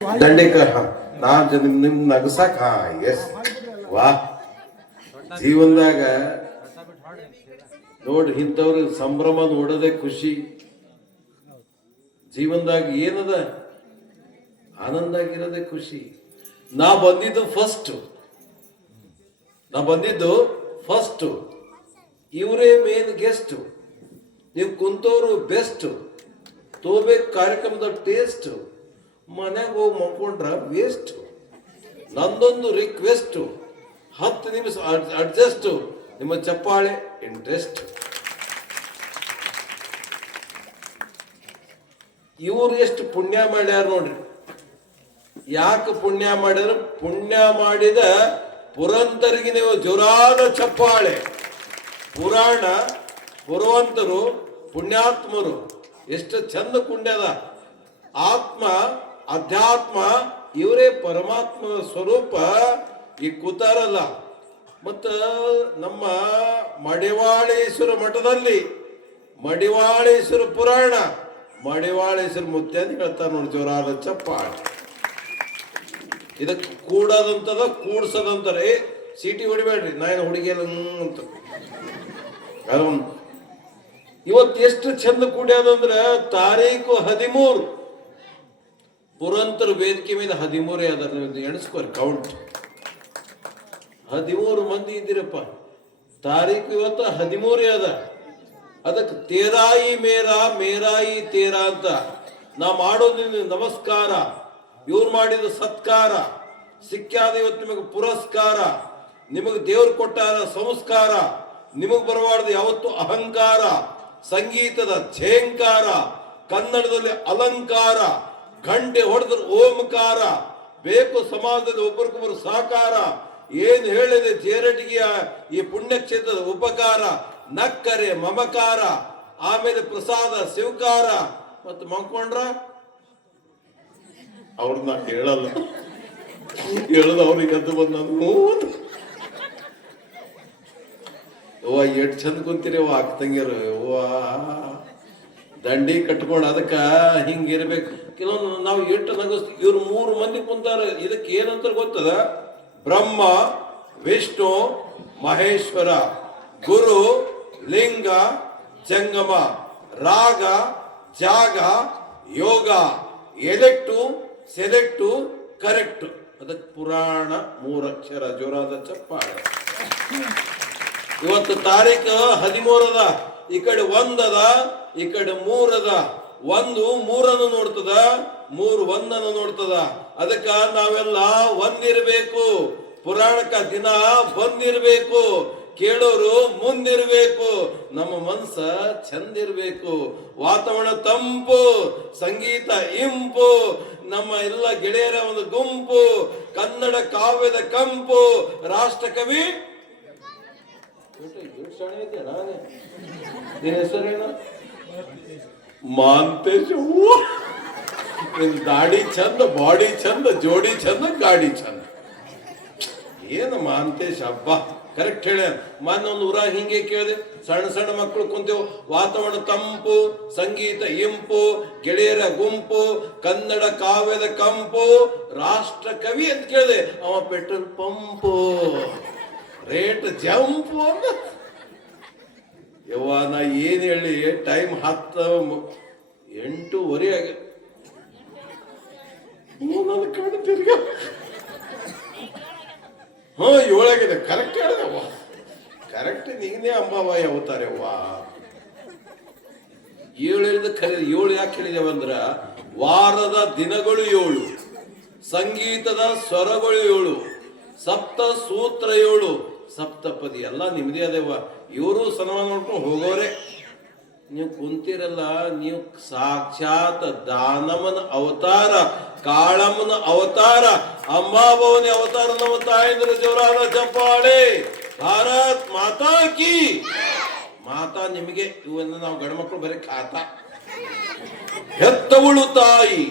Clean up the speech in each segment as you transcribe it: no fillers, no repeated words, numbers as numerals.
ದಂಡೇಕರ್ ನಿಮ್ ನಗಸಾಕ ಎಸ್ ವಾ ಜೀವನದಾಗ ನೋಡ್ರಿ ಇಂಥವ್ರ ಸಂಭ್ರಮ ನೋಡೋದೇ ಖುಷಿ. ಜೀವನದಾಗ ಏನದ ಆನಂದ ಆಗಿರೋದೇ ಖುಷಿ. ನಾ ಬಂದಿದ್ದು ಫಸ್ಟ್, ಇವರೇ ಮೇನ್ ಗೆಸ್ಟ್. ನೀವು ಕುಂತವ್ರು ಬೆಸ್ಟ್, ತೋಬೇಕು ಕಾರ್ಯಕ್ರಮದ ಟೇಸ್ಟ್. ಮನೆಗೆ ಹೋಗಿ ಮಕ್ಕೊಂಡ್ರ ವೇಸ್ಟ್. ನಂದೊಂದು ರಿಕ್ವೆಸ್ಟ್, 10 ನಿಮಿಷ ಅಡ್ಜಸ್ಟ್, ನಿಮ್ಮ ಚಪ್ಪಾಳೆ ಇಂಟ್ರೆಸ್ಟ್. ಇವ್ರು ಎಷ್ಟು ಪುಣ್ಯ ಮಾಡ್ಯಾರ ನೋಡ್ರಿ. ಯಾಕೆ ಪುಣ್ಯ ಮಾಡ್ಯಾರ? ಪುಣ್ಯ ಮಾಡಿದ ಪುರಂತರಿಗೆ ನೀವು ಜೋರಾದ ಚಪ್ಪಾಳೆ. ಪುರಾಣ ಪುರವಂತರು ಪುಣ್ಯಾತ್ಮರು ಎಷ್ಟು ಚಂದ ಕುಂಡ್ಯದ. ಆತ್ಮ ಅಧ್ಯಾತ್ಮ ಇವರೇ ಪರಮಾತ್ಮನ ಸ್ವರೂಪ. ಈ ಕೂತಾರಲ್ಲ. ಮತ್ತ ನಮ್ಮ ಮಡಿವಾಳೇಶ್ವರ ಮಠದಲ್ಲಿ ಮಡಿವಾಳೇಶ್ವರ ಪುರಾಣ, ಮಡಿವಾಳೇಶ್ವರ ಮುತ್ಯ ಅಂತ ಹೇಳ್ತಾರೆ ನೋಡಿ, ಜೋರಾದ ಚಪ್ಪಾಳೆ. ಇದಕ್ಕೆ ಕೂಡದಂತದ ಕೂಡ್ಸದಂತಾರೆ. ಸೀಟಿ ಹೊಡಿಬೇಡ್ರಿ, ನಾನು ಹುಡುಗಿಯಲ್ಲ ಅಂತ. ಇವತ್ತು ಎಷ್ಟು ಚಂದ ಕೂಡ್ಯಾದಂದ್ರ ತಾರೀಖು 13 ಪುರಂತರ ವೇದಿಕೆ ಮೇಲೆ 13 ಅದ. ನೀವು ಎಣಿಸ್ಕೋರಿ, ಕೌಂಟ್ 13 ಮಂದಿ ಇದ್ದೀರಪ್ಪ. ತಾರೀಕು ಇವತ್ತು 13 ಅದ. ಅದಕ್ಕೆ ತೇರಾಯಿ ಮೇರಾ ಮೇರಾಯಿ ತೇರಾ ಅಂತ ನಾ ಮಾಡೋದು ನಮಸ್ಕಾರ. ಇವ್ರು ಮಾಡಿದ ಸತ್ಕಾರ ಸಿಕ್ಕಾದ. ಇವತ್ತು ನಿಮಗೆ ಪುರಸ್ಕಾರ, ನಿಮಗೆ ದೇವ್ರು ಕೊಟ್ಟಾರ ಸಂಸ್ಕಾರ. ನಿಮಗ್ ಬರಬಾರ್ದು ಯಾವತ್ತು ಅಹಂಕಾರ. ಸಂಗೀತದ ಛೇಂಕಾರ, ಕನ್ನಡದಲ್ಲಿ ಅಲಂಕಾರ. ಗಂಟೆ ಹೊಡೆದ್ರೆ ಓಂಕಾರ. ಬೇಕು ಸಮಾಜದಲ್ಲಿ ಒಬ್ಬರಿಗೊಬ್ಬರು ಸಾಕಾರ. ಏನ್ ಹೇಳಿದೆ ಚೇರಟಿಗೆಯ ಈ ಪುಣ್ಯಕ್ಷೇತ್ರದ ಉಪಕಾರ. ನಕ್ಕರೆ ಮಮಕಾರ, ಆಮೇಲೆ ಪ್ರಸಾದ ಶಿವಕಾರ. ಮತ್ತು ಮಕ್ಕೊಂಡ್ರ ಅವ್ರನ್ನ ಹೇಳಲ್ಲ, ಹೇಳದ ಅವ್ರಿಗೆ ಅದು ಬಂದ ಅವ್ವ ಎಷ್ಟು ಚಂದ ಕುಂತೀರಿ ಅವ್ವ ಆಗ್ತಂಗಿರು. ಅವ್ವ ದಂಡಿ ಕಟ್ಕೊಂಡು ಅದಕ್ಕ ಹಿಂಗಿರ್ಬೇಕು. ಕೆಲವೊಂದು ನಾವು ಎಷ್ಟು ನಗಸ್ತೀವಿ. ಇವ್ರು 3 ಮಂದಿ ಕುಂತಾರ. ಇದಕ್ಕೆ ಏನಂತ ಗೊತ್ತದ? ಬ್ರಹ್ಮ ವಿಷ್ಣು ಮಹೇಶ್ವರ, ಗುರು ಲಿಂಗ ಜಂಗಮ, ರಾಗ ಜಾಗ ಯೋಗ, ಎಲೆಕ್ಟು ಸೆಲೆಕ್ಟು ಕರೆಕ್ಟ್. ಅದಕ್ಕೆ ಪುರಾಣ 3 ಅಕ್ಷರ. ಜೋರಾದ ಚಪ್ಪಾಳೆ. ಇವತ್ತು ತಾರೀಖು 13 ಅದ. ಈ ಕಡೆ 1 ಅದ, ಈ ಕಡೆ 3 ಅದ. 1 3 ನೋಡ್ತದ, 3 1 ನೋಡ್ತದ. ಅದಕ್ಕ ನಾವೆಲ್ಲ ಒಂದಿರ್ಬೇಕು. ಪುರಾಣಕ್ಕ ದಿನ ಬಂದಿರ್ಬೇಕು. ಕೇಳೋರು ಮುಂದಿರ್ಬೇಕು. ನಮ್ಮ ಮನಸ್ಸ ಚಂದಿರ್ಬೇಕು. ವಾತಾವರಣ ತಂಪು, ಸಂಗೀತ ಇಂಪು, ನಮ್ಮ ಎಲ್ಲ ಗೆಳೆಯರ ಒಂದು ಗುಂಪು, ಕನ್ನಡ ಕಾವ್ಯದ ಕಂಪು. ರಾಷ್ಟ್ರಕವಿ ಹೆಸರೇನು? ಮಾಂತೇಶ್. ದಾಡಿ ಚಂದ, ಬಾಡಿ ಚಂದ, ಜೋಡಿ ಚಂದ, ಗಾಡಿ ಚಂದ. ಏನು ಮಾಂತೇಶ್ ಹಬ್ಬ ಕರೆಕ್ಟ್ ಹೇಳ. ಮೊನ್ನೊಂದು ಊರಾಗ ಹಿಂಗೆ ಕೇಳಿದೆ. ಸಣ್ಣ ಸಣ್ಣ ಮಕ್ಕಳು ಕುಂತೇವು. ವಾತಾವರಣ ತಂಪು, ಸಂಗೀತ ಇಂಪು, ಗೆಳೆಯರ ಗುಂಪು, ಕನ್ನಡ ಕಾವ್ಯದ ಕಂಪು, ರಾಷ್ಟ್ರ ಕವಿ ಅಂತ ಕೇಳಿದೆ. ಅವ ಪೆಟ್ರೋಲ್ ಪಂಪು, ರೇಟ್ ಜಂಪು ಅಂತ. ಯವ್ವ ನಾ ಏನ್ ಹೇಳಿ, ಟೈಮ್ 8:30 ಆಗ ಕಣ್ಣು ತಿರ್ಗ 7 ಆಗಿದೆ. ಕರೆಕ್ಟ್ ಹೇಳಿದವ್ವ, ಕರೆಕ್ಟ್. ನೀನೇ ಅಂಬಾಬಾಯಿ ಅವತಾರವ್ವ. 7 ಹೇಳಿದ ಖರೀ. 7 ಯಾಕೆ ಹೇಳಿದೇವ ಅಂದ್ರ ವಾರದ ದಿನಗಳು 7, ಸಂಗೀತದ ಸ್ವರಗಳು 7, ಸಪ್ತ ಸೂತ್ರ 7, ಸಪ್ತಪದಿ ಎಲ್ಲ ನಿಮ್ದೇ ಅದೇವ. ಇವರು ಸನ್ಮಾನ ನೋಡ್ಕೊಂಡು ಹೋಗೋರೆ. ನೀವು ಕುಂತಿರಲ್ಲ, ನೀವು ಸಾಕ್ಷಾತ್ ದಾನಮನ ಅವತಾರ, ಕಾಳಮ್ಮನ ಅವತಾರ, ಅಂಬಾಭವನಿ ಅವತಾರ. ನಮ್ಮ ತಾಯಂದ್ರ ಜೋರಾದ ಚಪ್ಪಾಳೆ. ಭಾರತ್ ಮಾತಾ ಕಿ. ಮಾತಾ ನಿಮಗೆ. ಇವನ್ನು ನಾವು ಗಂಡ್ಮಕ್ಳು ಬರೀ ಖಾತ. ಹೆತ್ತವಳು ತಾಯಿ,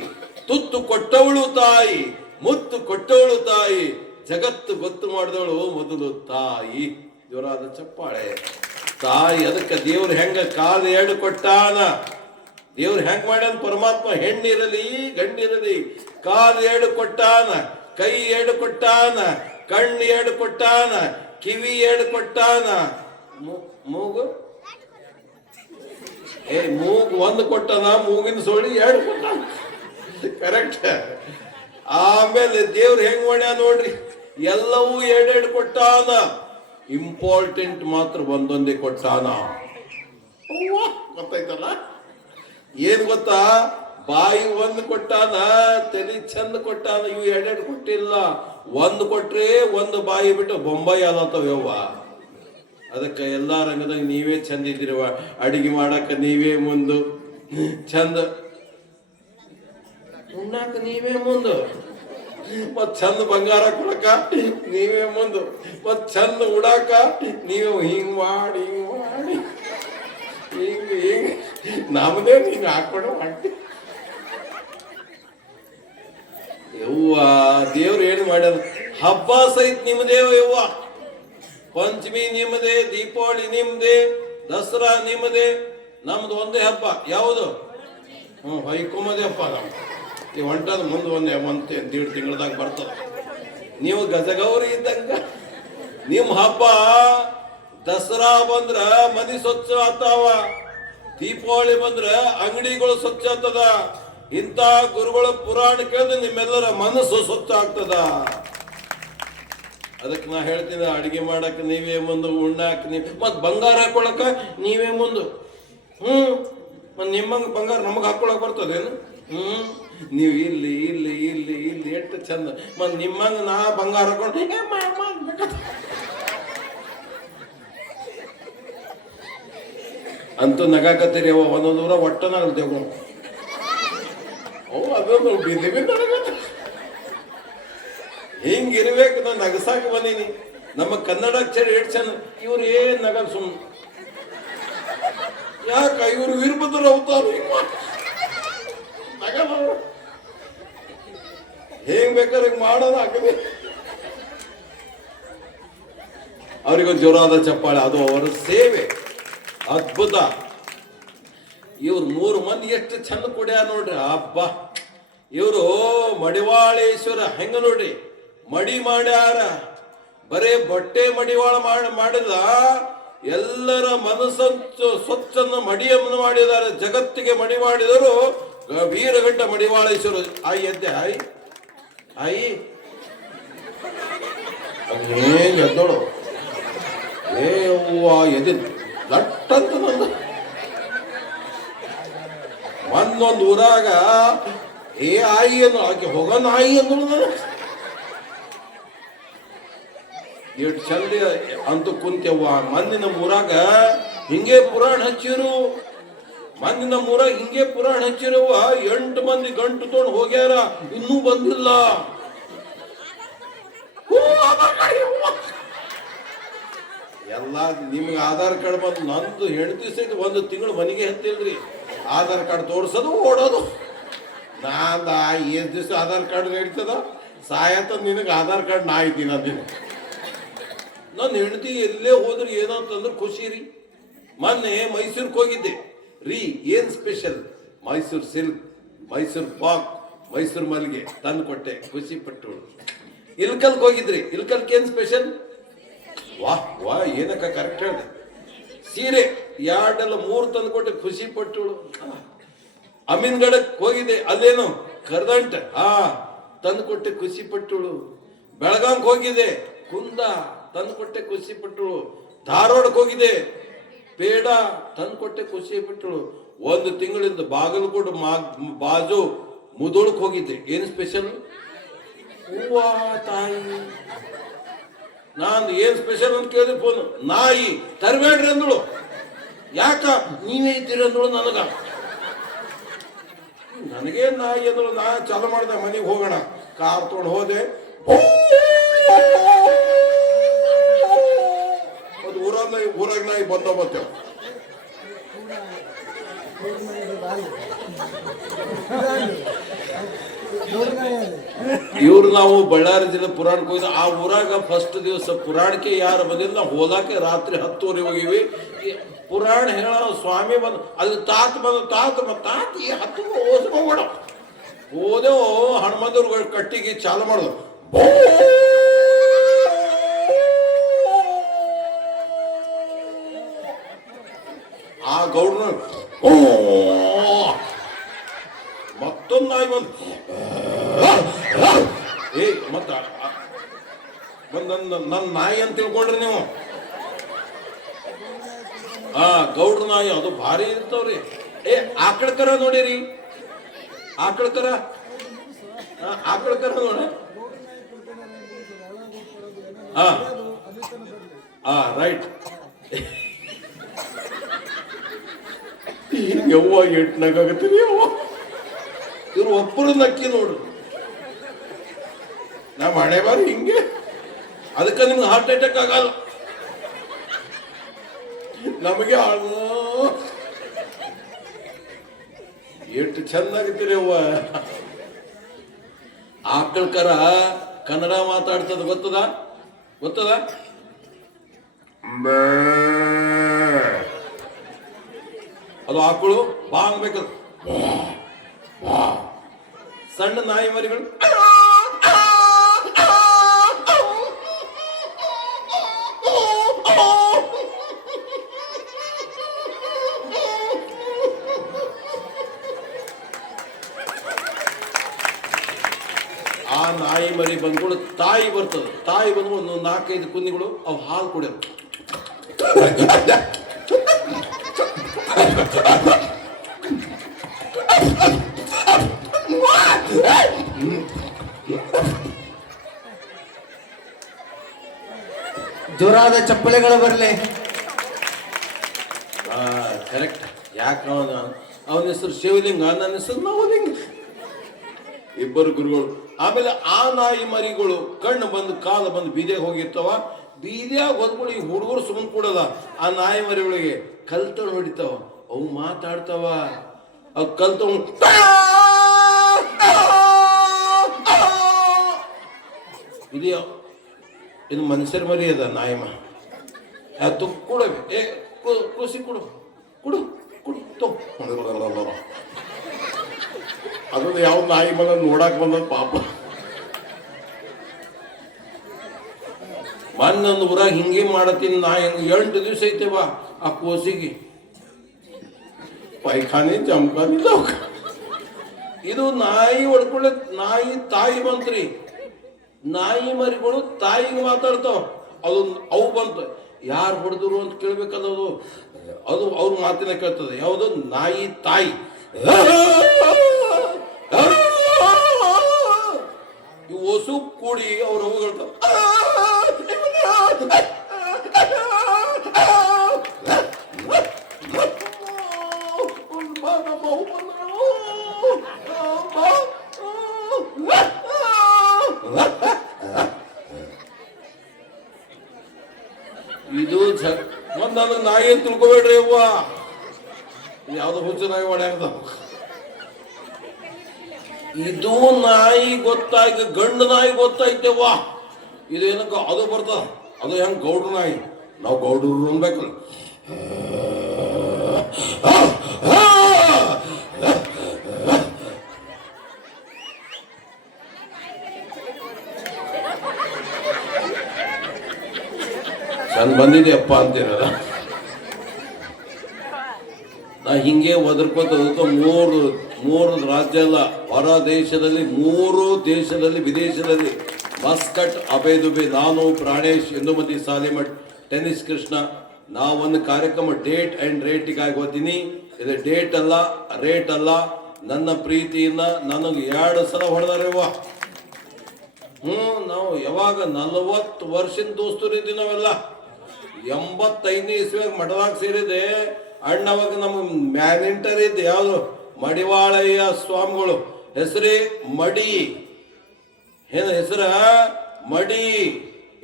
ತುತ್ತು ಕೊಟ್ಟವಳು ತಾಯಿ, ಮುತ್ತು ಕೊಟ್ಟವಳು ತಾಯಿ, ಜಗತ್ತು ಗೊತ್ತು ಮಾಡಿದವಳು ಮೊದಲು ತಾಯಿ. ಜೋರಾದ ಚಪ್ಪಾಳೆ. ತಾಯಿ. ಅದಕ್ಕೆ ದೇವ್ರು ಹೆಂಗ ಕಾಲು 2 ಕೊಟ್ಟಾನ. ದೇವ್ರು ಹೆಂಗ್ ಮಾಡ್ಯಾನ ಪರಮಾತ್ಮ, ಹೆಣ್ಣಿರಲಿ ಗಂಡಿರಲಿ, ಕಾಲು 2 ಕೊಟ್ಟಾನ, ಕೈ 2 ಕೊಟ್ಟಾನ, ಕಣ್ಣು 2 ಕೊಟ್ಟಾನ, ಕಿವಿ 2 ಕೊಟ್ಟಾನ, ಮೂಗು ಮೂಗು 1 ಕೊಟ್ಟಾನ, ಮೂಗಿನ ಸೋಳಿ 2 ಕೊಟ್ಟಾನ. ಕರೆಕ್ಟ್. ಆಮೇಲೆ ದೇವ್ರು ಹೆಂಗ್ ಮಾಡ್ಯಾನ ನೋಡ್ರಿ, ಎಲ್ಲವೂ 2 ಕೊಟ್ಟಾನ, ಇಂಪಾರ್ಟೆಂಟ್ ಮಾತ್ರ ಒಂದೊಂದೇ ಕೊಟ್ಟಾನ. ಗೊತ್ತಾಯ್ತಲ್ಲ? ಏನ್ ಗೊತ್ತಾ, ಬಾಯಿ 1 ಕೊಟ್ಟಾನ, ತಲೆ ಚಂದ ಕೊಟ್ಟಾನ, ಇವು 2 ಕೊಟ್ಟಿಲ್ಲ. 1 ಕೊಟ್ರೆ 1 ಬಾಯಿ ಬಿಟ್ಟು ಬೊಂಬಾಯಿ ಆಲತ್ತವ್ಯವ್ವ. ಅದಕ್ಕೆ ಎಲ್ಲಾ ರಂಗದಾಗ ನೀವೇ ಚಂದ ಇದ್ದೀರವ, ಅಡಿಗೆ ಮಾಡಾಕ ನೀವೇ ಮುಂದು, ಚಂದ ಉಣ್ಣಾಕ ನೀವೇ ಮುಂದು, ಮತ್ ಚಂದ ಬಂಗಾರ ಕೊಡಕ ನೀವೇ ಮುಂದು, ಮತ್ ಚಂದ ಉಡಾಕ ನೀವೇ ಹಿಂಗ್ ಮಾಡಿ ಹಿಂಗ್ ನಮ್ದೇ ಹಿಂಗ ಹಾಕೊಂಡು ಮಾಡ್ತಿ. ಯವ್ವ ದೇವ್ರು ಏನು ಮಾಡ್ಯಾರ, ಹಬ್ಬ ಸಹಿತ ನಿಮ್ಮದೇವ ಯವ್ವ. ಪಂಚಮಿ ನಿಮ್ಮದೇ, ದೀಪಾವಳಿ ನಿಮ್ದೇ, ದಸರಾ ನಿಮ್ಮದೇ, ನಮ್ದು ಒಂದೇ ಹಬ್ಬ. ಯಾವುದು? ಹೊಯ್ಕೊಂಬದೇ ಹಬ್ಬ. ನಮ್ದು ಈ ಹೊಂಟದ ಮುಂದೆ ಒಂದೇ 1-1.5 ತಿಂಗಳದಾಗ ಬರ್ತದ. ನೀವು ಗಜಗೌರಿ ಇದ್ದಂಗ ನಿಮ್ಮ ಹಬ್ಬ. ದಸರಾ ಬಂದ್ರ ಮನಿ ಸ್ವಚ್ಛ ಆತಾವ, ದೀಪಾವಳಿ ಬಂದ್ರ ಅಂಗಡಿಗಳು ಸ್ವಚ್ಛ ಆಗ್ತದ. ಇಂಥ ಗುರುಗಳ ಪುರಾಣ ಕೇಳಿದ್ರೆ ನಿಮ್ಮೆಲ್ಲರ ಮನಸ್ಸು ಸ್ವಚ್ಛ ಆಗ್ತದ. ಅದಕ್ಕೆ ನಾ ಹೇಳ್ತೀನಿ, ಅಡಿಗೆ ಮಾಡಕ್ ನೀವೇ ಮುಂದು, ಉಣ್ಣಾಕ ನೀವೇ, ಮತ್ ಬಂಗಾರ ಹಾಕೊಳಕ ನೀವೇ ಮುಂದು. ಮತ್ ನಿಮ್ಮಂಗ ಬಂಗಾರ ನಮಗ್ ಹಾಕೊಳಕ್ ಬರ್ತದೇನು? ನೀವು ಇಲ್ಲಿ ಇಲ್ಲಿ ಇಲ್ಲಿ ಇಲ್ಲಿ ಎಷ್ಟು ಚಂದ. ಮತ್ ನಿಮ್ಮಂಗ ನಾ ಬಂಗಾರ ಹಾಕೊಂಡು ಅಂತೂ ನಗಾಕತ್ತೀರಿ ಅವ. ಒಂದೊಂದು ಊರ ಒಟ್ಟನಾಗಲ್ತೇವ ಅವು. ಅದೊಂದು ಬಿದ್ದಿ ಹಿಂಗಿರ್ಬೇಕು. ನಾನು ನಗಸಾಕ ಬಂದೀನಿ. ನಮ್ಮ ಕನ್ನಡ ಅಕ್ಷರ ಎಷ್ಟು ಚಂದ. ಇವ್ರು ಏನ್ ನಗಲ್ ಸುಮ್ ಯಾಕ? ಇವ್ರು ವೀರಭದ್ರ ಅವತಾರ ನಗಲ್ಲ. ಹೇಗ್ ಬೇಕಾದ್ರೆ ಹಿಂಗ್ ಮಾಡೋದು ಹಾಕದೆ. ಅವ್ರಿಗೊಂದು ಜೋರಾದ ಚಪ್ಪಾಳೆ, ಅದು ಅವರ ಸೇವೆ. ಅದ್ಭುತ. ಇವ್ರು 3 ಮಂದಿ ಎಷ್ಟು ಚಂದ ಕೊಡ್ಯಾರ ನೋಡ್ರಿ. ಹಬ್ಬ. ಇವರು ಮಡಿವಾಳೇಶ್ವರ ಹೆಂಗ ನೋಡ್ರಿ, ಮಡಿ ಮಾಡ್ಯಾರ. ಬರೇ ಬಟ್ಟೆ ಮಡಿವಾಳ ಮಾಡಿಲ್ಲ, ಎಲ್ಲರ ಮನಸ್ಸನ್ನು ಸ್ವಚ್ಛನ್ನು ಮಡಿಯನ್ನು ಮಾಡಿದ್ದಾರೆ. ಜಗತ್ತಿಗೆ ಮಡಿ ಮಾಡಿದರು ವೀರಗಂಟ ಮಡಿವಾಳೇಶ್ವರ. ಆಯಿ ಎದ್ದೆ, ಆಯಿ ಆಯಿ ಹೇಗೆ ಎದ್ದೋಳು, ಏ ಹೂವ ಎದೆ ಲಟ್ಟಂತ ನಂದು. ಒಂದೊಂದು ಊರಾಗ ಏ ಆಯಿ ಅನ್ನು ಆಕೆ ಹೋಗ ನಾಯಿ ಅಂದ್ರು. ಎಷ್ಟು ಚಂದ ಅಂತ ಕುಂತವ್ವ. ಮಂದಿನ ಊರಾಗ ಹಿಂಗೆ ಪುರಾಣ ಹಚ್ಚಿರು. ಮಂದಿನ ಊರಾಗ ಹಿಂಗೆ ಪುರಾಣ ಹಚ್ಚಿರವ್ವ. 8 ಮಂದಿ ಗಂಟು ತೊಗೊಂಡು ಹೋಗ್ಯಾರ, ಇನ್ನೂ ಬಂದಿಲ್ಲ. ಎಲ್ಲ ನಿಮ್ಗೆ ಆಧಾರ್ ಕಾರ್ಡ್ ಬಂದು, ನಂದು ಹೆಂಡತಿ ಸಹಿತ 1 ತಿಂಗಳು ಮನೆಗೆ ಹತ್ತಿಲ್ರಿ. ಆಧಾರ್ ಕಾರ್ಡ್ ತೋರ್ಸೋದು ಓಡೋದು. ನಾನ್ ಎಷ್ಟು ದಿವಸ ಆಧಾರ್ ಕಾರ್ಡ್ ನಡೀತದ, ಸಾಯತ್ತ ನಿನಗೆ ಆಧಾರ್ ಕಾರ್ಡ್ ನಾ ಇದ್ದೀನಿ ಅಂದಿನ. ನನ್ನ ಹೆಂಡತಿ ಎಲ್ಲೇ ಹೋದ್ರೆ ಏನೋ ಅಂತಂದ್ರೆ ಖುಷಿ ರೀ. ಮೊನ್ನೆ ಮೈಸೂರಿಗೆ ಹೋಗಿದ್ದೆ ರೀ. ಏನ್ ಸ್ಪೆಷಲ್? ಮೈಸೂರು ಸಿಲ್ಕ್, ಮೈಸೂರು ಪಾಕ್, ಮೈಸೂರು ಮಲ್ಲಿಗೆ ತಂದು ಕೊಟ್ಟೆ, ಖುಷಿ ಪಟ್ಟು. ಇಲ್ಕಲ್ಗೆ ಹೋಗಿದ್ರಿ. ಇಲ್ಕಲ್ಗೆ ಏನ್ ಸ್ಪೆಷಲ್? ವಾಹ್ ವಾಹ್, ಏನಕ್ಕ ಕರೆಕ್ಟ್ ಹೇಳಿದೆ. ಸೀರೆ 2-3 ತಂದು ಕೊಟ್ಟೆ, ಖುಷಿ ಪಟ್ಟಳು. ಅಮೀನ್ಗಡಕ್ಕೆ ಹೋಗಿದೆ, ಅಲ್ಲೇನು ಕರ್ದಂಟ ತಂದು ಕೊಟ್ಟೆ, ಖುಷಿ ಪಟ್ಟಳು. ಬೆಳಗಾಂಗೆ ಹೋಗಿದೆ, ಕುಂದ ತಂದು ಕೊಟ್ಟೆ, ಖುಷಿ ಪಟ್ಟಳು. ಧಾರವಾಡಕ್ಕೆ ಹೋಗಿದೆ, ಪೇಡ ತಂದು ಕೊಟ್ಟೆ, ಖುಷಿ ಪಟ್ಟಳು. 1 ತಿಂಗಳಿಂದ ಬಾಗಲಕೋಟೆ ಬಾಜು ಮುದೋಳಕ್ಕೆ ಹೋಗಿದ್ದೆ. ಏನು ಸ್ಪೆಷಲ್? ಹೂವಾ ತಾಯಿ. ನಾನು ಏನ್ ಸ್ಪೆಷಲ್ ಅಂತ ಕೇಳಿದ್ರೆ ಫೋನ್, ನಾಯಿ ತರಬೇಡ್ರಿ ಅಂದಳು. ಯಾಕ? ನೀವೇ ಇದ್ದೀರಿ ಅಂದಳು. ನನಗೆ ನಾಯಿ ಅಂದಳು. ನಾ ಚಾಲು ಮಾಡ್ದೆ, ಮನೆಗೆ ಹೋಗೋಣ. ಕಾರ್ ತೊಗೊಂಡು ಹೋದೆ. ಅದು ಊರಾಗ ನಾಯಿ ಬಂದೋಬತ್ತೇವ. ಇವ್ರು ನಾವು ಬಳ್ಳಾರಿ ಜಿಲ್ಲೆ ಪುರಾಣಕ್ಕೆ ಹೋಗಿದ್ದ. ಆ ಊರಾಗ ಫಸ್ಟ್ ದಿವಸ ಪುರಾಣಕ್ಕೆ ಯಾರು ಬಂದಿಲ್ಲ. ನಾವು ಹೋದಾಕೆ ರಾತ್ರಿ 10:30 ಹೋಗಿವಿ. ಪುರಾಣ ಹೇಳ ಸ್ವಾಮಿ ಬಂದು ಅಲ್ಲಿ ತಾತ ಬಂದು ತಾತ ಈ ಹತ್ತು ಓದ್ಬೋಡ ಓದೇವು ಹನುಮಂತವ್ರ ಕಟ್ಟಿಗೆ ಚಾಲು ಮಾಡೋದು. ಆ ಗೌಡ್ರ ಮತ್ತೊಂದು ನಾಯಿ ಬಂದು ಮತ್ತ ನನ್ನ ನಾಯಿ ಅಂತ ತಿಳ್ಕೊಂಡ್ರಿ ನೀವು. ಗೌಡ್ರ ನಾಯಿ ಅದು ಭಾರಿ ಇರ್ತಾವ್ರಿ. ಆಕಳಕರ ನೋಡಿರಿ, ಆಕಳಕರ ನೋಡಿ. ರೈಟ್. ಯವ್ವ ಎಟ್ ನಗಾಗತ್ತೀರಿ ಯವ್ವ. ಇವ್ರು ಒಬ್ಬರು ನಕ್ಕಿ ನೋಡ್ರಿ. ನಮ್ಮ ಹಣೆ ಬಾರಿ ಹಿಂಗೆ. ಅದಕ್ಕೆ ನಿಮ್ಗೆ ಹಾರ್ಟ್ ಅಟ್ಯಾಕ್ ಆಗಲ್ಲ. ನಮಗೆ ಎಷ್ಟು ಚೆನ್ನಾಗಿತ್ತೀರಿ ಅವ್ವ. ಆಕಳ್ಕರ ಕನ್ನಡ ಮಾತಾಡ್ತದ ಗೊತ್ತದ ಅದು ಆಕಳು ಬಾ ಅನ್ಬೇಕದು. ಸಣ್ಣ ನಾಯಿ ಮರಿಗಳು ಆ ನಾಯಿ ಮರಿ ಬಂದ್ಗಳು ತಾಯಿ ಬರ್ತದೆ. ತಾಯಿ ಬಂದು ಒಂದು 4-5 ಕುಂದಿಗಳು ಅವು ಹಾಲು ಕುಡಿಯೋದು. ಜೋರಾದ ಚಪ್ಪಳೆಗಳು ಬರಲಿ. ಕರೆಕ್ಟ್. ಯಾಕೆ ಅವನ ಹೆಸರು ಶಿವಲಿಂಗ, ನನ್ನ ಹೆಸರು ನವಲಿಂಗ. ಇಬ್ಬರು ಗುರುಗಳು. ಆಮೇಲೆ ಆ ನಾಯಿ ಮರಿಗಳು ಕಣ್ಣು ಬಂದು ಕಾಲು ಬಂದು ಬೀದಿಯಾಗ ಹೋಗಿರ್ತಾವ. ಬೀದಿಯಾಗ ಹೋದ್ಗಳು ಈ ಹುಡುಗರು ಸುಮ್ಮನೆ ಕೂಡಲ್ಲ. ಆ ನಾಯಿ ಮರಿಗಳಿಗೆ ಕಲ್ತವ್ ಹೊಡಿತಾವ. ಅವು ಮಾತಾಡ್ತಾವ. ಅವು ಕಲ್ತವ್ ಇದೆಯೋ ಇದು ಮನುಷ್ಯರ ಮರಿ ಅದ. ನಾಯಿ ಕೊಡವೆ ಕೂಸಿ ಕೊಡು ಅದೊಂದು ಯಾವ ನಾಯಿ ಬಂದ ನೋಡಕ್ ಬಂದ ಪಾಪ. ಮೊನ್ನೊಂದು ಊರಾಗ ಹಿಂಗೆ ಮಾಡತ್ತೀನಿ ನಾಯಿ. 8 ದಿವಸ ಐತೆವ ಆ ಕೋಸಿಗೆ ಪೈಖಾನೆ ಜಮಖಾನೆ ದವಾಖಾನೆ. ಇದು ನಾಯಿ ಹೊಡ್ಕೊಳ್ಳೆ ನಾಯಿ ತಾಯಿ ಬಂತ್ರಿ. ನಾಯಿ ಮರಿಗಳು ತಾಯಿಗೆ ಮಾತಾಡ್ತಾವ. ಅದು ಅವು ಬಂತು ಯಾರು ಹೊಡೆದ್ರು ಅಂತ ಕೇಳ್ಬೇಕದು. ಅದು ಅವ್ರ ಮಾತಿನ ಕೇಳ್ತದೆ. ಯಾವುದು ನಾಯಿ ತಾಯಿ. ಇವು ಹೊಸು ಕೂಡಿ ಅವ್ರ ಅವುಗಳು ಇದು ಒಂದ್ ನನಗೆ ನಾಯಿ ಅಂತ ತಿಳ್ಕೊಬೇಡ್ರಿ ಅವ್ವ. ಯಾವ್ದೋ ಹುಚ್ಚ ನಾಯಿ ಹೊಡ್ಯಾಗ್ದ. ಇದು ನಾಯಿ ಗೊತ್ತಾಗಿ ಗಂಡು ನಾಯಿ ಗೊತ್ತಾಯ್ತೇವ್ವ. ಇದೇನಕ್ಕ ಅದು ಬರ್ತದ. ಅದು ಹೆಂಗ್ ಗೌಡ್ರ ನಾಯಿ. ನಾವು ಗೌಡ್ರು ಅನ್ಬೇಕಲ್ಲ. ಚಂದ ಬಂದಿದೆಯಪ್ಪ ಅಂತೀರಲ್ಲ. ನಾ ಹಿಂಗೆ ಒದರ್ಕೋತ ಮೂರು ರಾಜ್ಯ ಅಲ್ಲ, ಹೊರ ದೇಶದಲ್ಲಿ 3 ದೇಶದಲ್ಲಿ ವಿದೇಶದಲ್ಲಿ ಮಸ್ಕಟ್, ಅಬೆ ದುಬೆ, ನಾನು ಪ್ರಾಣೇಶ್, ಇಂದುಮತಿ ಸಾಲಿಮಠ್, ಟೆನ್ನಿಸ್ ಕೃಷ್ಣ. ನಾವೊಂದು ಕಾರ್ಯಕ್ರಮ ಡೇಟ್ ಅಂಡ್ ರೇಟಿಗಾಗಿ ಹೋಗ್ತೀನಿ. ಇದು ಡೇಟ್ ಅಲ್ಲ, ರೇಟ್ ಅಲ್ಲ. ನನ್ನ ಪ್ರೀತಿಯಿಂದ ನನಗೆ 2 ಸಲ ಹೊಡೆದಾರೆವ್ವ. ನಾವು ಯಾವಾಗ 40 ವರ್ಷದ ದೋಸ್ತರಿದ್ವಿ ನಾವೆಲ್ಲ. 85ನೇ ಇಸ್ವಿಯಾಗ ಮಠದಾಗ ಸೇರಿದೆ. ಅಣ್ಣವಾಗ ನಮ್ಮ ಮ್ಯಾನಿಂಟರ್ ಇದ್ದ ಯಾವುದು ಮಡಿವಾಳಯ್ಯ ಸ್ವಾಮಿಗಳು. ಹೆಸರೇ ಮಡಿ. ಏನ ಹೆಸರ ಮಡಿ.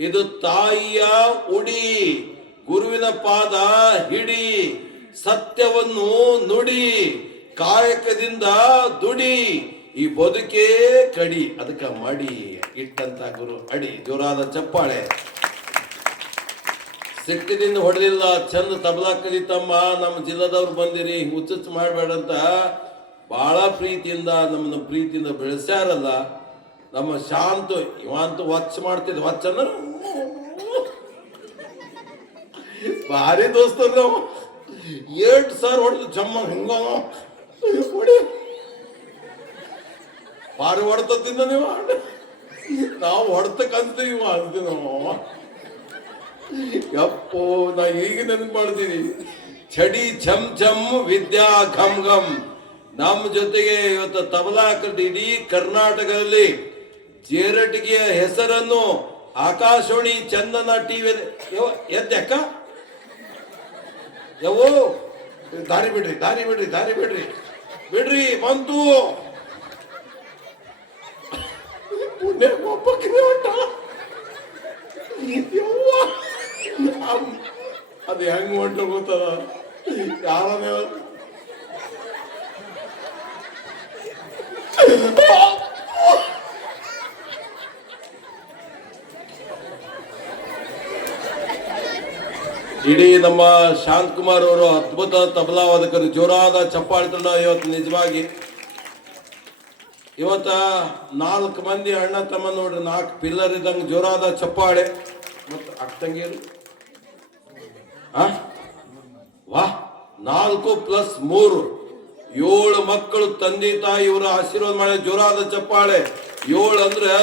ಇದು ತಾಯಿಯ ಉಡಿ, ಗುರುವಿನ ಪಾದ ಹಿಡಿ, ಸತ್ಯವನ್ನು ನುಡಿ, ಕಾಯಕದಿಂದ ದುಡಿ, ಈ ಬದುಕೇ ಕಡಿ, ಅದಕ್ಕೆ ಮಡಿ ಇಟ್ಟಂತ ಗುರು ಅಡಿ. ಜೋರಾದ ಚಪ್ಪಾಳೆ. ಸಿಟ್ಟಿದಿಂದ ಹೊಡೆದಿಲ್ಲ, ಚಂದ ತಬಲಾ ಕಲಿತಮ್ಮ, ನಮ್ಮ ಜಿಲ್ಲಾದವ್ರು ಬಂದಿರಿ, ಹುಚ್ಚುಚ್ಚು ಮಾಡಬೇಡಂತ ಬಹಳ ಪ್ರೀತಿಯಿಂದ ನಮ್ಮನ್ನು ಪ್ರೀತಿಯಿಂದ ಬೆಳೆಸ್ಯಾರಲ್ಲ ನಮ್ಮ ಶಾಂತ. ಇವಂತೂ ಹೊಚ್ಚ ಮಾಡ್ತಿದ್, ಹೊಚ್ಚ ಅಂದ್ರೆ ಭಾರಿ ದೋಸ್ತರು ನಾವು. 8,000 ಹೊಡೆದು ಜಮ್ಮ ಹಿಂಗ ಹೊಡಿ ಭಾರಿ ಹೊಡ್ತಿದ್ದ ನೀವು. ನಾವು ಹೊಡ್ತಕ್ ಅಂತೀವಿ, ಇವ ಅಂತೀವಿ ನಾವು. ಯಪ್ಪೋ, ನಾ ಈಗ ನೆನಪು ಮಾಡ್ತೀನಿ. ಚಡಿ ಛಮ್ ಛಮ್ ವಿದ್ಯಾ ಘಮ್ ಘಮ್. ನಮ್ಮ ಜೊತೆಗೆ ಇವತ್ತು ತಬಲಾ ಇಡೀ ಕರ್ನಾಟಕದಲ್ಲಿ ಜೇರಟಿಗೆಯ ಹೆಸರನ್ನು ಆಕಾಶವಾಣಿ ಚಂದನ ಟಿವಿ ಎದ್ದಕ್ಕ ಯಾವೋ ದಾರಿ ಬಿಡ್ರಿ, ದಾರಿ ಬಿಡ್ರಿ, ದಾರಿ ಬಿಡ್ರಿ, ಬಿಡ್ರಿ ಬಂತು ಪುಣ್ಯ ಒಬ್ಬಕ್ಕಿದೆ ಹೊಂಟ. ಅದು ಹೆಂಗ್ ಹೊಂಟ ಗೊತ್ತದ ಯಾರನೇ ಇಡೀ ನಮ್ಮ ಶಾಂತಕುಮಾರ್ ಅವರು ಅದ್ಭುತ ತಬಲಾ ವಾದಕರು. ಜೋರಾದ ಚಪ್ಪಾಳಿತನ ಇವತ್ತು ನಿಜವಾಗಿ. ಇವತ್ತ 4 ಮಂದಿ ಅಣ್ಣ ತಮ್ಮ ನೋಡ್ರಿ, 4 ಪಿಲ್ಲರ್ ಇದ್ದಂಗೆ ಜೋರಾದ ಚಪ್ಪಾಳೆ. ಮತ್ತು ಅಕ್ಕಂಗೇರು ವಾ 4+3 7 ಮಕ್ಕಳು, ತಂದೆ ತಾಯಿ ಇವರ ಆಶೀರ್ವಾದ ಮಾಡಿ ಜೋರಾದ ಚಪ್ಪಾಳೆ. 7 ಅಂದ್ರೆ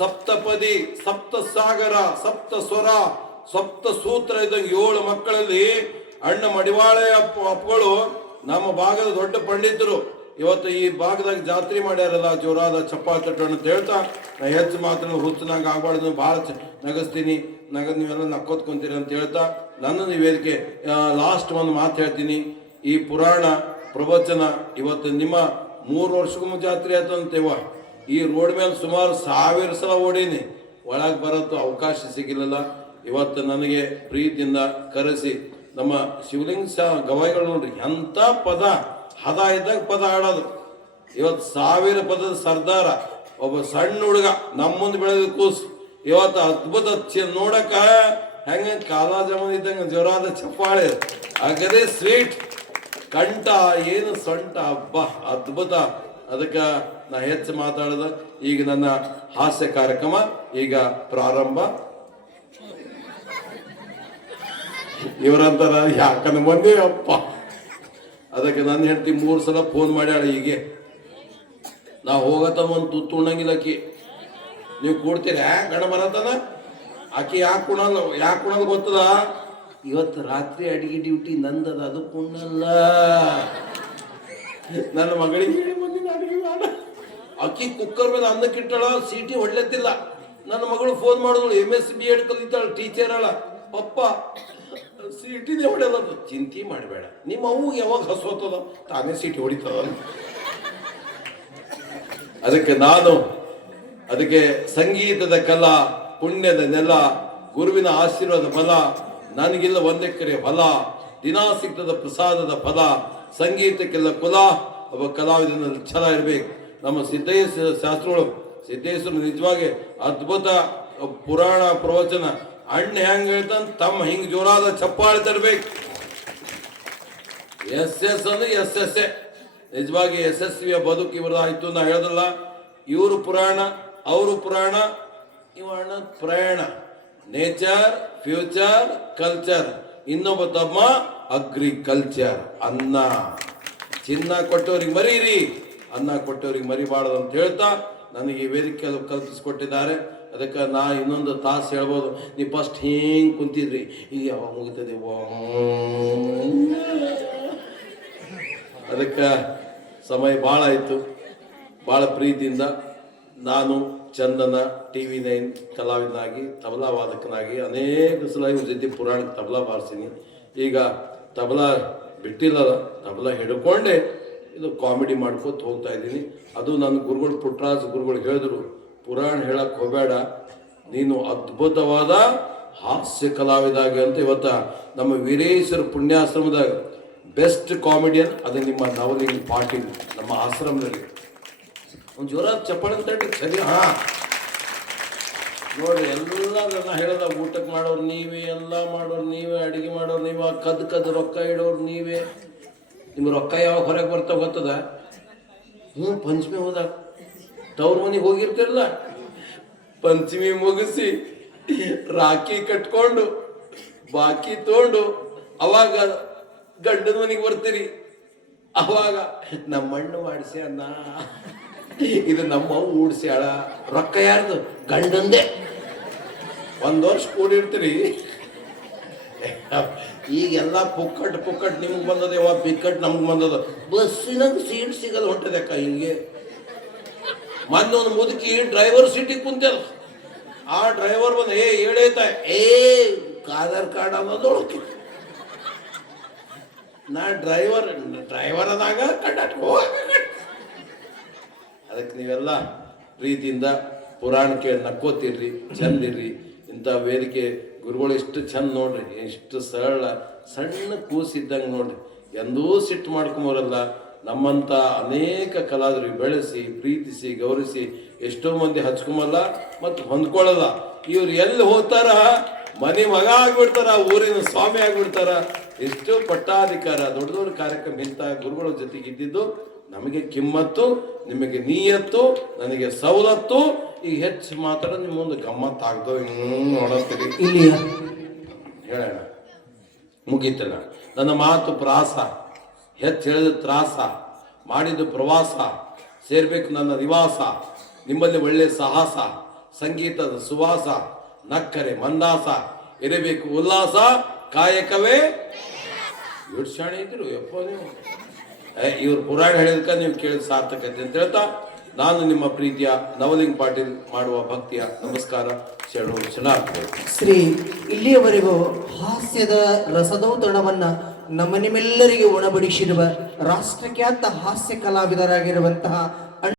ಸಪ್ತಪದಿ, ಸಪ್ತ ಸಾಗರ, ಸಪ್ತ ಸ್ವರ, ಸಪ್ತ ಸೂತ್ರ ಇದ್ದಂಗೆ 7 ಮಕ್ಕಳಲ್ಲಿ ಅಣ್ಣ ಮಡಿವಾಳೆ ಅಪ್ಪಗಳು ನಮ್ಮ ಭಾಗದ ದೊಡ್ಡ ಪಂಡಿತರು. ಇವತ್ತು ಈ ಭಾಗದಾಗ ಜಾತ್ರೆ ಮಾಡ್ಯಾರಲ್ಲ, ಜೋರಾದ ಚಪ್ಪಾಳೆ ತಟ್ಟೋಣ ಅಂತ ಹೇಳ್ತಾ ನಾ ಹೆಚ್ಚು ಮಾತ್ರ ಹುಚ್ಚನಾಗ ಆಗ್ಬಾರ್ದು, ಭಾಳ ನಗಸ್ತೀನಿ, ನೀವೆಲ್ಲ ನಕ್ಕೋತ್ಕೊಂತೀರಿ ಅಂತ ಹೇಳ್ತಾ ನನ್ನ ವೇದಿಕೆ ಲಾಸ್ಟ್ ಒಂದು ಮಾತು ಹೇಳ್ತೀನಿ. ಈ ಪುರಾಣ ಪ್ರವಚನ ಇವತ್ತು ನಿಮ್ಮ 3 ವರ್ಷಕ್ಕೊಮ್ಮೆ ಜಾತ್ರೆ ಆಯ್ತು ಅಂತೇವ. ಈ ರೋಡ್ ಮೇಲೆ ಸುಮಾರು 1000 ಸಲ ಓಡೀನಿ, ಒಳಗೆ ಬರೋದು ಅವಕಾಶ ಸಿಗಿಲ್ಲ. ಇವತ್ತು ನನಗೆ ಪ್ರೀತಿಯಿಂದ ಕರೆಸಿ ನಮ್ಮ ಶಿವಲಿಂಗ ಗವಾಯಿಗಳು ನೋಡ್ರಿ ಎಂಥ ಪದ, ಹದ ಇದ್ದಾಗ ಪದ ಆಡೋದು. ಇವತ್ತು 1000 ಪದದ ಸರ್ದಾರ, ಒಬ್ಬ ಸಣ್ಣ ಹುಡುಗ ನಮ್ಮ ಮುಂದೆ ಬೆಳೆದ ಕೂಸು. ಇವತ್ತು ಅದ್ಭುತ ನೋಡಕ ಹೆಂಗ ಕಾಲಾ ಜಮನ್ ಇದ್ದಂಗ ಜೋರಾದ ಚಪ್ಪಾಳೆ, ಆಗದೇ ಸ್ವೀಟ್ ಕಂಠ, ಏನು ಸೊಂಟ, ಹಬ್ಬ ಅದ್ಭುತ. ಅದಕ್ಕೆ ನಾ ಹೆಚ್ಚು ಮಾತಾಡದ. ಈಗ ನನ್ನ ಹಾಸ್ಯ ಕಾರ್ಯಕ್ರಮ ಈಗ ಪ್ರಾರಂಭ. ಇವರಂತಾರ ಯಾಕಂದ್ರೆ ಬಂದೇ ಅಪ್ಪ. ಅದಕ್ಕೆ ನನ್ನ ಹೆಂಡತಿ 3 ಸಲ ಫೋನ್ ಮಾಡ್ಯಾಳ. ಹೀಗೆ ನಾ ಹೋಗತ್ತ ಒಂದು ತುತ್ತು ಉಣ್ಣಂಗಿಲ್ಲಕ್ಕಿ, ನೀವು ಕೂಡ್ತೀರ ಗಣ ಬರತನ ಆಕಿ ಯಾಕೆ ಕುಣಲ್ ಗೊತ್ತದ? ಇವತ್ತು ರಾತ್ರಿ ಅಡಿಗೆ ಡ್ಯೂಟಿ ನಂದದ, ಅದು ಕುಣ್ಣಲ್ಲ. ನನ್ನ ಮಗಳಿಗೆ ಹೇಳಿ ಬಂದಿನ ಅಡಿಗೆ ಮಾಡ. ಅಕ್ಕಿ ಕುಕ್ಕರ್ ಮೇಲೆ ಅನ್ನಕ್ಕಿಟ್ಟಳ, ಸೀಟಿ ಹೊಡ್ಲತ್ತಿಲ್ಲ. ನನ್ನ ಮಗಳು ಫೋನ್ ಮಾಡಿದಳು, MSc B.Ed ಕಲಿತಾಳ, ಟೀಚರ್ ಅಳ. ಪಪ್ಪ ಸೀಟಿನೇ ಹೊಡೆಯೋದು. ಚಿಂತೆ ಮಾಡಬೇಡ, ನಿಮ್ಮ ಅವ್ಗೆ ಯಾವಾಗ ಹಸೋತದ ತಾನೇ ಸೀಟಿ ಹೊಡಿತದ. ಅದಕ್ಕೆ ಸಂಗೀತದ ಕಲಾ, ಪುಣ್ಯದ ನೆಲ, ಗುರುವಿನ ಆಶೀರ್ವಾದ ಫಲ, ನನಗಿಲ್ಲ 1 ಎಕರೆ ಫಲ, ದಿನಾ ಸಿಗ್ತದ ಪ್ರಸಾದದ ಫಲ. ಸಂಗೀತಕ್ಕೆಲ್ಲ ಕುಲ, ಒಬ್ಬ ಕಲಾವಿದನ ಛಲ ಇರ್ಬೇಕು. ನಮ್ಮ ಸಿದ್ದೇಶ್ವರ ಶಾಸ್ತ್ರಗಳು, ಸಿದ್ದೇಶ್ವರ ನಿಜವಾಗಿ ಅದ್ಭುತ ಪುರಾಣ ಪ್ರವಚನ. ಅಣ್ಣ ಹೆಂಗ್ ಹೇಳ್ತಾನ, ತಮ್ಮ ಹಿಂಗ್ ಜೋರಾದ ಚಪ್ಪಾಳೆ ತರಬೇಕು. SS ಅಂದ್ರೆ SS. ನಿಜವಾಗಿ ಯಶಸ್ವಿಯ ಬದುಕು ಇವರದಾಯ್ತು. ನಾ ಹೇಳದಲ್ಲ, ಇವರು ಪುರಾಣ, ಅವರು ಪುರಾಣ, ಇವಣ್ಣ ಪ್ರಯಾಣ. Nature, future, culture. ಇನ್ನೊಬ್ಬ ತಮ್ಮ ಅಗ್ರಿಕಲ್ಚರ್. ಅನ್ನ ಚಿನ್ನ ಕೊಟ್ಟವ್ರಿಗೆ ಮರೀರಿ, ಅನ್ನ ಕೊಟ್ಟವ್ರಿಗೆ ಮರಿಬಾರ್ದು ಅಂತ ಹೇಳ್ತಾ ನನಗೆ ಈ ವೇದಿಕೆ ಕಲ್ಪಿಸಿಕೊಟ್ಟಿದ್ದಾರೆ. ಅದಕ್ಕೆ ನಾ ಇನ್ನೊಂದು ತಾಸು ಹೇಳ್ಬೋದು. ನೀವು ಫಸ್ಟ್ ಹಿಂಗೆ ಕುಂತಿದ್ರಿ, ಈಗ ಯಾವಾಗ ಮುಗಿತದೆ? ಅದಕ್ಕೆ ಸಮಯ ಭಾಳ ಆಯಿತು. ಭಾಳ ಪ್ರೀತಿಯಿಂದ ನಾನು ಚಂದನ TV9 ಕಲಾವಿದನಾಗಿ, ತಬಲಾ ವಾದಕನಾಗಿ ಅನೇಕ ಸಲ ಇವ್ರ ಜೊತೆ ಪುರಾಣಕ್ಕೆ ತಬಲಾ ಬಾರಿಸೀನಿ. ಈಗ ತಬಲಾ ಬಿಟ್ಟಿಲ್ಲಲ್ಲ, ತಬಲಾ ಹಿಡ್ಕೊಂಡೆ ಇದು ಕಾಮಿಡಿ ಮಾಡ್ಕೋತ ಹೋಗ್ತಾ ಇದ್ದೀನಿ. ಅದು ನನ್ನ ಗುರುಗಳು, ಪುಟ್ಟರಾಜ ಗುರುಗಳು ಹೇಳಿದ್ರು, ಪುರಾಣ ಹೇಳಕ್ಕೆ ಹೋಗಬೇಡ, ನೀನು ಅದ್ಭುತವಾದ ಹಾಸ್ಯ ಕಲಾವಿದಾಗಿ ಅಂತ. ಇವತ್ತ ನಮ್ಮ ವೀರೇಶ್ವರ ಪುಣ್ಯಾಶ್ರಮದಾಗ ಬೆಸ್ಟ್ ಕಾಮಿಡಿಯನ್ ಅದು ನಿಮ್ಮ ನವಲಿಂಗ ಪಾಟೀಲ್, ನಮ್ಮ ಆಶ್ರಮದಲ್ಲಿ. ಒಂದು ಜೋರಾದ ಚಪ್ಪಾಳೆ ತಟ್ಟಿ ಸರಿ. ನೋಡಿ ಎಲ್ಲದನ್ನ ಹೇಳದ ಊಟಕ್ಕೆ ಮಾಡೋರು ನೀವೇ, ಎಲ್ಲ ಮಾಡೋರು ನೀವೇ, ಅಡಿಗೆ ಮಾಡೋರು ನೀವೇ, ಕದ್ದು ರೊಕ್ಕ ಇಡೋರು ನೀವೇ. ನಿಮ್ಗೆ ರೊಕ್ಕ ಯಾವಾಗ ಹೊರಗೆ ಬರ್ತಾವ ಗೊತ್ತದ? ಪಂಚಮಿ ಹೋದಾಗ ತವ್ರ ಮನೆಗೆ ಹೋಗಿರ್ತಿರಲ್ಲ, ಪಂಚಮಿ ಮುಗಿಸಿ ರಾಖಿ ಕಟ್ಕೊಂಡು ಬಾಕಿ ತಗೊಂಡು ಅವಾಗ ಗಂಡನ ಮನೆಗೆ ಬರ್ತೀರಿ. ಅವಾಗ ನಮ್ಮ ಮಣ್ಣು ಮಾಡಿಸಿ ಅನ್ನ, ಇದು ನಮ್ಮ ಊಡ್ಸ್ಯಾಳ, ರೊಕ್ಕ ಯಾರ್ದು? ಗಂಡಂದೇ. ಒಂದು ವರ್ಷ ಕೂಡಿರ್ತೀರಿ. ಈಗೆಲ್ಲ ಪುಕ್ಕಟ್ ನಿಮ್ಗೆ ಬಂದದ, ಯಾವ ಬಿಕ್ಕಟ್ ನಮ್ಗೆ ಬಂದದ. ಬಸ್ಸಿನಾಗ ಸೀಟ್ ಸಿಗಲ್ಲ ಹೊಂಟದಕ್ಕ ಹಿಂಗೆ. ಮೊನ್ನೆ ಒಂದು ಮುದುಕಿ ಡ್ರೈವರ್ ಸೀಟಿಗೆ ಕುಂತಲ್ಲ, ಆ ಡ್ರೈವರ್ ಬಂದ ಹೇಳೈತ ಆಧಾರ್ ಕಾರ್ಡ್ ಅನ್ನೋದೊಳಗೆ ನಾ ಡ್ರೈವರ್ ಅದಾಗ ಕಂಡಕ್ಟರ್ ಹೋಗ. ಅದಕ್ಕೆ ನೀವೆಲ್ಲ ಪ್ರೀತಿಯಿಂದ ಪುರಾಣ ಕೇಳಿ ನಕ್ಕೋತಿರ್ರಿ, ಚಂದಿರ್ರಿ. ಇಂಥ ವೇದಿಕೆ ಗುರುಗಳು ಎಷ್ಟು ಚಂದ ನೋಡ್ರಿ, ಎಷ್ಟು ಸರಳ, ಸಣ್ಣ ಕೂಸಿದ್ದಂಗೆ ನೋಡ್ರಿ. ಎಂದೂ ಸಿಟ್ಟು ಮಾಡ್ಕೊಂಬರಲ್ಲ. ನಮ್ಮಂಥ ಅನೇಕ ಕಲಾವಿದರಿಗೆ ಬೆಳೆಸಿ, ಪ್ರೀತಿಸಿ, ಗೌರವಿಸಿ ಎಷ್ಟೋ ಮಂದಿ ಹಚ್ಕೊಂಬಲ್ಲ ಮತ್ತು ಹೊಂದ್ಕೊಳ್ಳಲ್ಲ. ಇವ್ರು ಎಲ್ಲಿ ಹೋಗ್ತಾರ ಮನೆ ಮಗ ಆಗ್ಬಿಡ್ತಾರ, ಊರಿನ ಸ್ವಾಮಿ ಆಗ್ಬಿಡ್ತಾರ. ಎಷ್ಟೋ ಪಟ್ಟಾಧಿಕಾರ, ದೊಡ್ಡ ದೊಡ್ಡ ಕಾರ್ಯಕ್ರಮ ಇಂಥ ಗುರುಗಳ ಜೊತೆಗೆ ಇದ್ದಿದ್ದು ನಮಗೆ ಕಿಮ್ಮತ್ತು, ನಿಮಗೆ ನೀಯತ್ತು, ನನಗೆ ಸವಲತ್ತು. ಈಗ ಹೆಚ್ಚು ಮಾತಾಡೋ ನಿಮ್ಮ ಮುಂದೆ ಗಮ್ಮತ್ತು ಆಗ್ತೋ ನೋಡತ್ತೀರಿ. ಇಲ್ಲಿ ಹೇಳೋಣ, ಮುಗೀತಲ್ಲ. ನನ್ನ ಮಾತು ಪ್ರಾಸ, ಹೆಚ್ಚು ಹೇಳಿದ ತ್ರಾಸ, ಮಾಡಿದ್ದು ಪ್ರವಾಸ, ಸೇರ್ಬೇಕು ನನ್ನ ನಿವಾಸ, ನಿಮ್ಮಲ್ಲಿ ಒಳ್ಳೆ ಸಾಹಸ, ಸಂಗೀತದ ಸುವಾಸ, ನಕ್ಕರೆ ಮಂದಾಸ, ಇರಬೇಕು ಉಲ್ಲಾಸ, ಕಾಯಕವೇ. ಎಷ್ಟು ಶಾಣೆ ಇದ್ರು ಯಪ್ಪ ನೀವು. ಇವ್ರು ಪುರಾಣ ಹೇಳಿದ್ಕ ನೀವು ಕೇಳಿದ ಸಾರ್ಥಕತೆ ಅಂತ ಹೇಳ್ತಾ, ನಾನು ನಿಮ್ಮ ಪ್ರೀತಿಯ ನವಲಿಂಗ್ ಪಾಟೀಲ್ ಮಾಡುವ ಭಕ್ತಿಯ ನಮಸ್ಕಾರ ಶರಣಾರ್ಥಿ. ಶ್ರೀ ಇಲ್ಲಿಯವರೆಗೂ ಹಾಸ್ಯದ ರಸದೌತಣವನ್ನ ನಮ್ಮ ನಿಮ್ಮೆಲ್ಲರಿಗೆ ಉಣಬಡಿಸಿರುವ ರಾಷ್ಟ್ರಖ್ಯಾತ ಹಾಸ್ಯ ಕಲಾವಿದರಾಗಿರುವಂತಹ